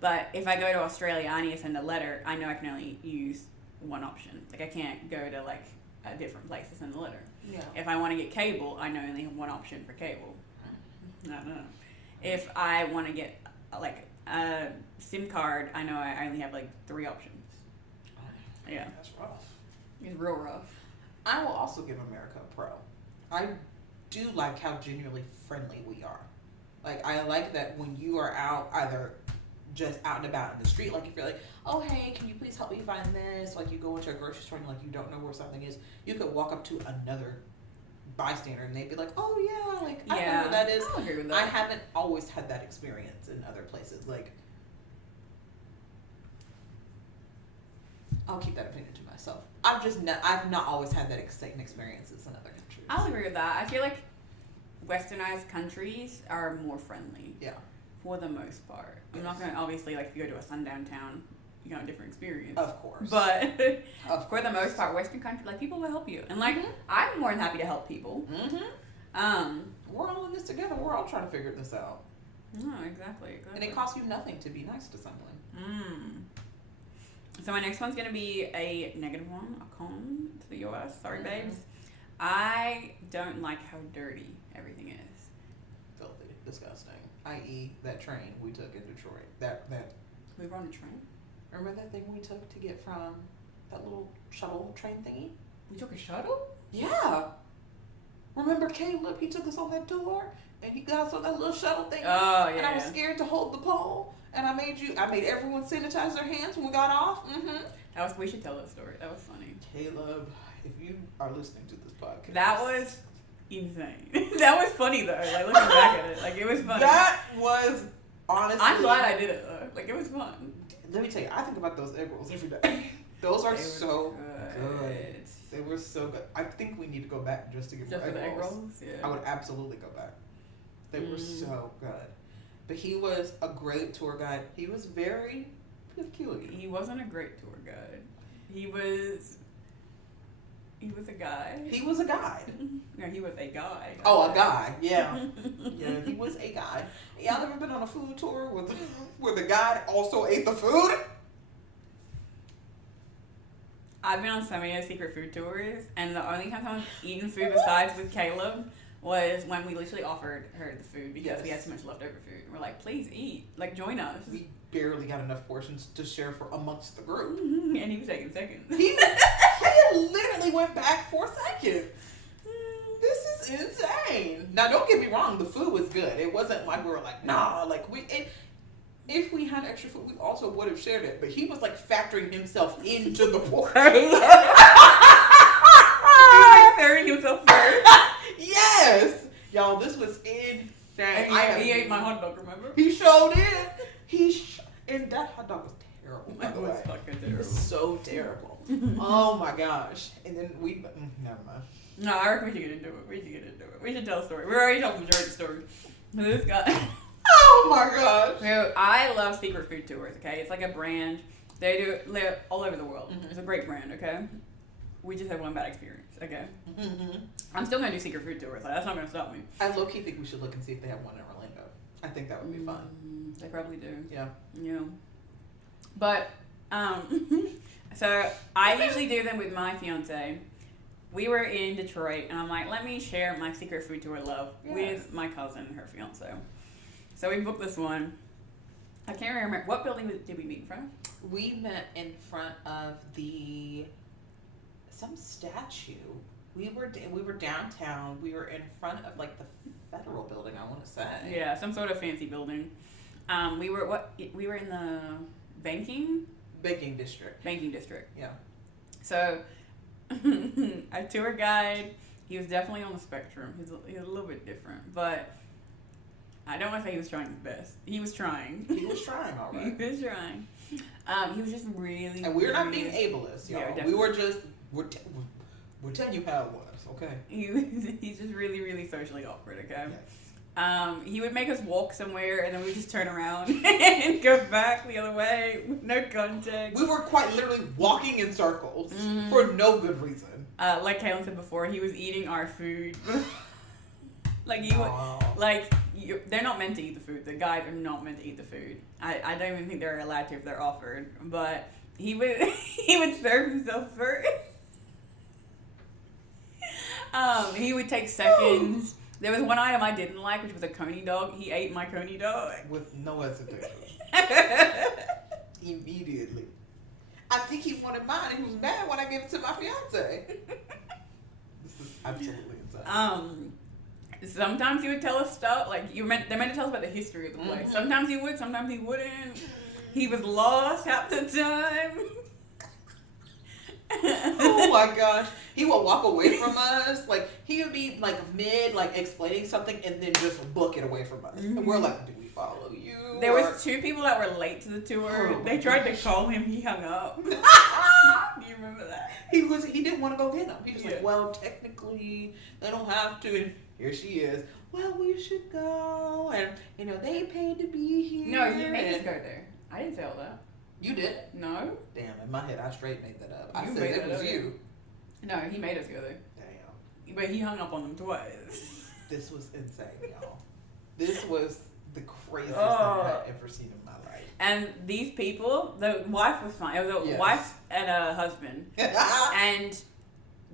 But if I go to Australia, I need to send a letter. I know I can only use one option. Like, I can't go to, like, a different place to send the letter. Yeah. If I want to get cable, I know I only have one option for cable. I don't know. If I want to get, like, a SIM card, I know I only have, like, 3 options. Yeah. That's rough. It's real rough. I will also give America a pro. I do like how genuinely friendly we are. Like, I like that when you are out, either just out and about in the street, like if you're like, oh, hey, can you please help me find this? Like, you go into a grocery store and like you don't know where something is. You could walk up to another bystander and they'd be like, oh, yeah, like, I know where that is. I'll agree with that. I haven't always had that experience in other places. Like, I'll keep that opinion to myself. I've not always had that same experiences in other countries. I'll agree with that. I feel like westernized countries are more friendly. Yeah. For the most part. I'm not going to, obviously, like, if you go to a sundown town, you got a different experience. Of course. But for the most part, Western country, like, people will help you. And, like, I'm more than happy to help people. We're all in this together. We're all trying to figure this out. No, exactly. And it costs you nothing to be nice to someone. So my next one's going to be a negative one, a con to the US. Sorry, babes. I don't like how dirty everything is. Filthy. Disgusting. I.e. that train we took in Detroit. That We were on a train? Remember that thing we took to get from that little shuttle train thingy? We took a shuttle? Yeah. Remember Caleb? He took us on that tour and he got us on that little shuttle thing. Oh, yeah. And I was scared to hold the pole. And I made everyone sanitize their hands when we got off. We should tell that story. That was funny. Caleb, if you are listening to this podcast. That was insane. That was funny though. Like, looking back at it, like, it was funny. That was honestly. I'm glad I did it though. Like, it was fun. Let me tell you, I think about those egg rolls every day. Those are so good. They were so good. I think we need to go back just to get more egg rolls. Yeah. I would absolutely go back. They were so good. But he was a great tour guide. He was very peculiar. He wasn't a great tour guide. He was a guy. He was a guide. No, he was a guy. Oh, a guy. Yeah. Yeah, he was a guide. Y'all ever been on a food tour where the guide also ate the food? I've been on so many secret food tours, and the only time someone's eaten food besides with Caleb was when we literally offered her the food because we had so much leftover food. And we're like, please eat. Like, join us. We barely got enough portions to share for amongst the group. And he was taking seconds. He literally went back 4 seconds. This is insane. Now, don't get me wrong. The food was good. It wasn't like we were like, nah. Like, if we had extra food, we also would have shared it. But he was like factoring himself into the portion. He was like throwing himself first. Yes. Y'all, this was insane. He ate my hot dog, remember? He showed it. And that hot dog was terrible, by the way. It was fucking terrible. It was so terrible. Oh my gosh. And then never mind. No, I reckon we should get into it. We should tell a story. We already told the majority of the story. This guy. Oh my gosh. So I love secret food tours, okay? It's like a brand. They're all over the world. It's a great brand, okay? We just had one bad experience, okay? I'm still going to do secret food tours. Like, that's not going to stop me. I low-key think we should look and see if they have one in Orlando. I think that would be fun. They probably do. Yeah. Yeah. But, so I usually do them with my fiance. We were in Detroit, and I'm like, let me share my secret food tour love with my cousin and her fiance. So we booked this one. I can't remember. What building did we meet in front of? We met in front of the some statue. We were downtown. We were in front of like the federal building, I want to say. Yeah, some sort of fancy building. We were in the banking district. Banking district. Yeah. So, our tour guide, he was definitely on the spectrum. He's a little bit different, but I don't want to say he was trying his best. He was trying. He was trying, all right. He was trying. He was just really. And we're not being ableist, y'all. Yeah, we were just we're telling you how it was, okay? He's just really, really socially awkward, okay? Yes. He would make us walk somewhere, and then we just turn around and go back the other way with no context. We were quite literally walking in circles for no good reason. Like Kaylin said before, he was eating our food. Like they're not meant to eat the food. The guys are not meant to eat the food. I don't even think they're allowed to if they're offered. But he would serve himself first. He would take seconds. There was one item I didn't like, which was a coney dog. He ate my coney dog with no hesitation. Immediately. I think he wanted mine. He was mad when I gave it to my fiance. This is absolutely insane. Sometimes he would tell us stuff like they're meant to tell us about the history of the place. Mm-hmm. Sometimes he would, sometimes he wouldn't. He was lost half the time. Oh my gosh. He would walk away from us. Like, he would be like mid, like explaining something and then just book it away from us. Mm-hmm. And we're like, do we follow you? There was 2 people that were late to the tour. Oh, they tried to call him. He hung up. Do you remember that? He didn't want to go get them. He was like, well, technically, they don't have to. And here she is. Well, we should go. And, they paid to be here. No, he made us go there. I didn't say all that. You did? No. Damn, in my head, I straight made that up. I said it was you. No, he made us go there. Damn. But he hung up on them twice. This was insane, y'all. This was the craziest thing I've ever seen in my life. And these people, the wife was fine. It was a wife and a husband. And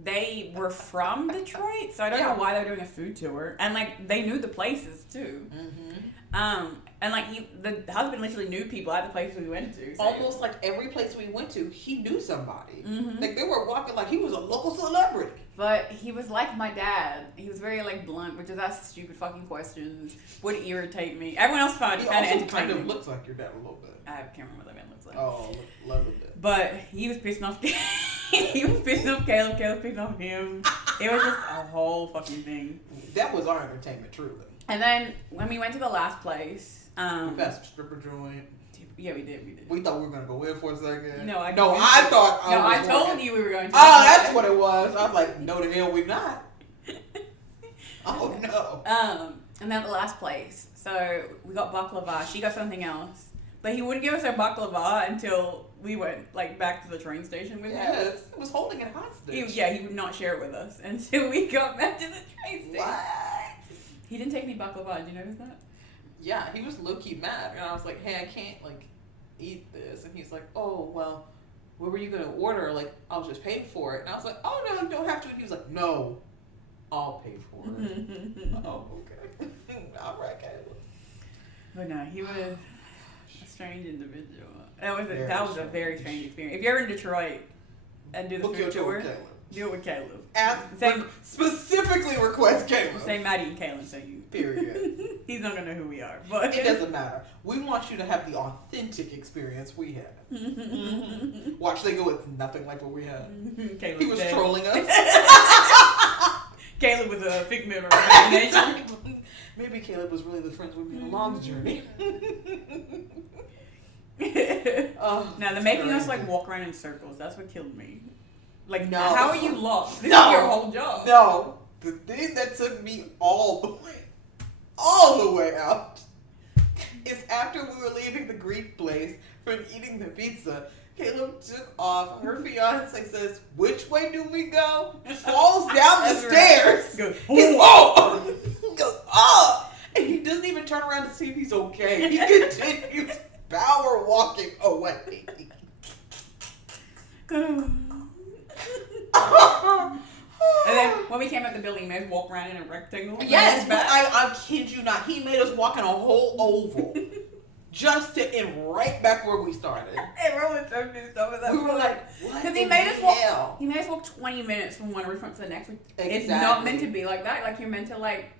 they were from Detroit, so I don't know why they were doing a food tour. And, they knew the places, too. Mm-hmm. And, the husband literally knew people at the places we went to. So. Almost like every place we went to, he knew somebody. Mm-hmm. Like, they were walking like he was a local celebrity. But he was like my dad. He was very, blunt, which is ask stupid fucking questions. Would irritate me. Everyone else found it kind of entertaining. He kind of looks like your dad a little bit. I can't remember what that man looks like. Oh, a little bit. But he was pissing off he was pissing off Caleb. Caleb pissing off him. It was just a whole fucking thing. That was our entertainment, truly. And then when we went to the last place, the best stripper joint. Yeah, we did. We thought we were gonna go in for a second. No, I told you we were going to. Oh, that's what it was. I was like, no, the hell we not. Oh no. And then the last place. So we got baklava. She got something else, but he wouldn't give us our baklava until we went back to the train station with him. Yes, it was holding it hostage. He would not share it with us until we got back to the train station. What? He didn't take any baklava. Did you notice that? Yeah, he was low-key mad. And I was like, hey, I can't, eat this. And he's like, oh, well, what were you going to order? I'll just pay for it. And I was like, oh, no, you don't have to. And he was like, no, I'll pay for it. Oh, okay. All right, Caleb. But no, he was a strange individual. That was a very strange experience. If you're ever in Detroit and do the food tour, do it with Caleb. Specifically request Caleb. Say Maddie and Caleb say you. Period. He's not gonna know who we are, but it doesn't matter. We want you to have the authentic experience we had. Mm-hmm. Watch, they go, it's nothing like what we had. He was trolling us. Caleb was a figment of imagination. Maybe Caleb was really the friends with me along the journey. Now, they're making us walk around in circles. That's what killed me. No. How are you lost? This is your whole job. No. The thing that took me all the way out is after we were leaving the Greek place from eating the pizza, Caleb took off. Her fiance says, which way do we go? Falls down the stairs. Goes, oh! Goes, oh! And he doesn't even turn around to see if he's okay. He continues power walking away. And then when we came out the building, we made us walk around in a rectangle. Yes, but I kid you not. He made us walk in a whole oval. just to end right back where we started. Everyone was so pissed off with that. We were like, what? Because he made us walk. He made us walk 20 minutes from one restaurant to the next. Exactly. It's not meant to be like that. Like you're meant to like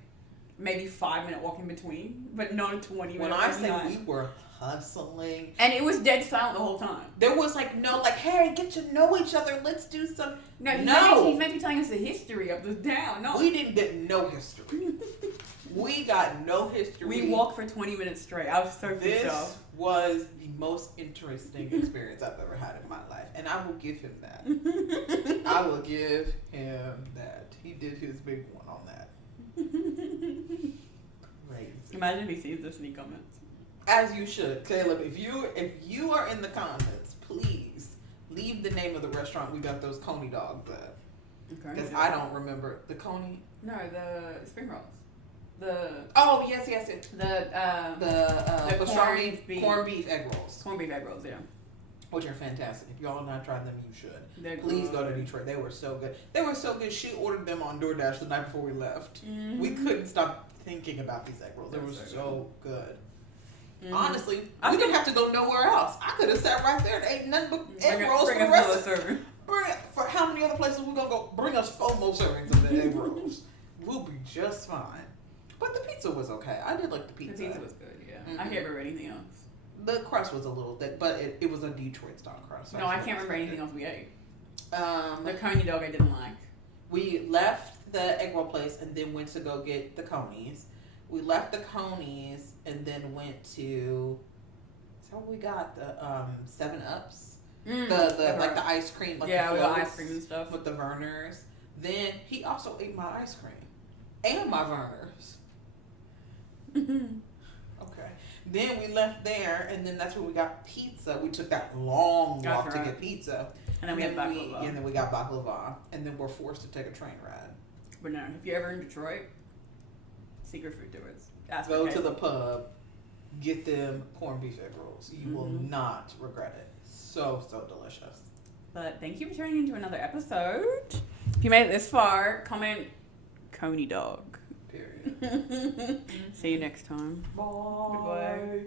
maybe 5-minute walk in between, but not a 20 minute. When I say we were hustling, and it was dead silent the whole time. There was like no like, hey, get to know each other. Let's do some. No, he's meant to be telling us the history of this town. No, we didn't get no history. We got no history. We walked for 20 minutes straight. I was so pissed off. This was the most interesting experience I've ever had in my life, and I will give him that. I will give him that. He did his big one on that. Crazy. Imagine if he sees this and he comments. As you should, Caleb. If you are in the comments, please leave the name of the restaurant we got those coney dogs at. Okay. Because I don't remember the coney. No, the spring rolls. Yes. The corned beef egg rolls. Corned beef egg rolls, yeah. Which are fantastic. If y'all have not tried them, you should. They're Please good. go to Detroit. They were so good. They were so good. She ordered them on DoorDash the night before we left. Mm-hmm. We couldn't stop thinking about these egg rolls. They were so good. Mm-hmm. Honestly, we didn't have to go nowhere else. I could have sat right there and ate nothing but egg rolls for the rest of the serving. For how many other places we gonna go? Bring us 4 more servings of the egg rolls. We'll be just fine. But the pizza was okay. I did like the pizza. The pizza was good, yeah. Mm-hmm. I can't remember anything else. The crust was a little thick, but it was a Detroit style crust. So No, I can't remember anything else we ate. The The coney dog I didn't like. We left the egg roll place and then went to go get the conies. We left the conies and then went to. So we got the 7-Ups, the like the ice cream, like yeah, the with the ice cream and stuff with the Vernors. Then he also ate my ice cream and my Vernors. Okay. Then we left there, and then that's where we got pizza. We took that long walk to get pizza. And then we had baklava. And then we got baklava. And then we're forced to take a train ride. But no, if you're ever in Detroit, secret food tours. Go to the pub, get them corned beef egg rolls. You will not regret it. So delicious. But thank you for tuning into another episode. If you made it this far, comment Coney Dog. Period. See you next time. Bye. Goodbye.